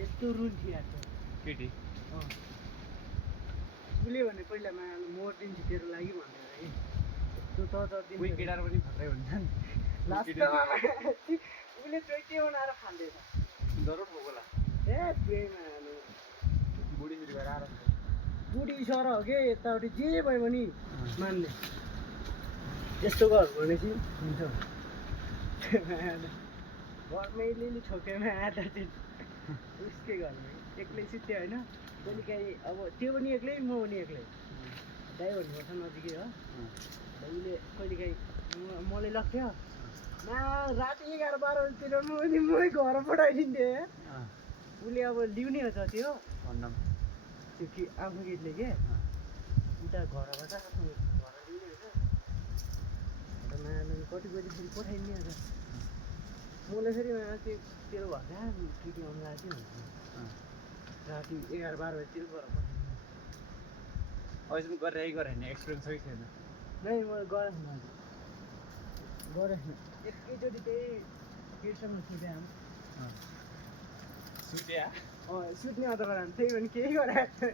यस्तो रुल थियो केटी उसले भने पहिला मायाले मोडिदिन्छु तेरो लागि भनेर है यस्तो त कोही केटाहरू पनि खत्रै हुन्छन् लास्टमा उसले चैते बनाएर खाँदैछ जरुर बोला ए प्रेमाले बुढी फेरि भएर आएर बुढी सर हो के यताउति जे भयो भने मान्ने यस्तो गर भनेपछि हुन्छ घरमै अलिअलि छोकेमा आएर चाहिँ उसकै घरमा एक्लै सुत्यो होइन कहिले काहीँ अब त्यो पनि एक्लै म पनि एक्लै दाइ भन्नुपर्छ नजिकै हो उसले कहिले काहीँ मलाई लग्थ्यो राति 11-12 बजीतिर मै घर पठाइदिन्थेँ उसले अब ल्याउने हो त त्यो त्यो कि आफ्नो केटीले के उता घरबाट आफ्नो घर ल्याउने हो त मायाले कति बजीखेरि पठाइदिने हो त मलाई फेरि माया त्यो तेरो घर जहाँ केटी आउनु लाग्यो भन्छ राति 11-12 बजीतिर घर पठाइदिने अहिलेसम्म गरेरै गरेँ नि एक्सपिरियन्स सही छैन नै मैले गरेँ एकैचोटि त्यही केटीसँग सुत्यो सुत्या सुत्ने अत गरायो त्यही पनि केही गराएको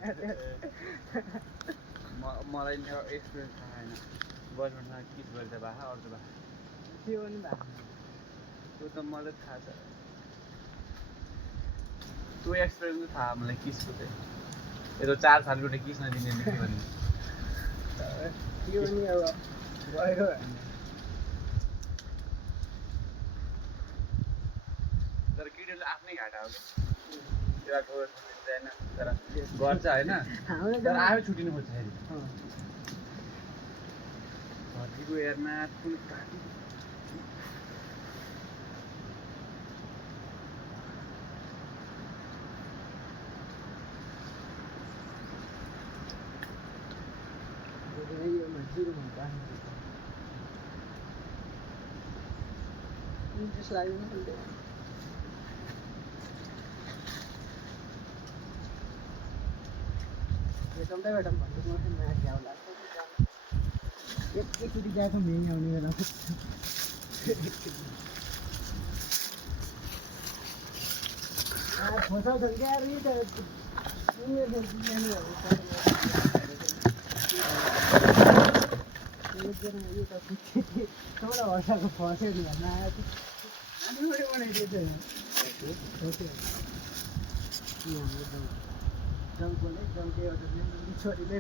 मलाई एक्सपिरियन्स थाहा छैन गर्लफ्रेन्डसँग किस गरेर भए अरू त भए त्यो पनि भएको त्यो त मलाई थाहा छ त्यो एक्सपिरियन्स थाहा मलाई किसको चाहिँ यो 4 सालको किस नदिने भने त्यो पनि अब गएको तर केटीहरूले आफ्नै घाटा हो क्या छैन तर गर्छ होइन तर आयो छुट्टिनु खोज्छ फेरि घरको हेर्न कुनै काटी इन्ट्रेस्ट लाग्दैन भेटौँ भन्नु माथि आउला एकैचोटि गएको यहीँ आउने बेला खोसाउँछन् क्या एकजना यो त थोडा वर्षको फस्यो नि भन्न आयो नानीबाट बनाइदिएको हाम्रो गाउँको एउटा छोरीले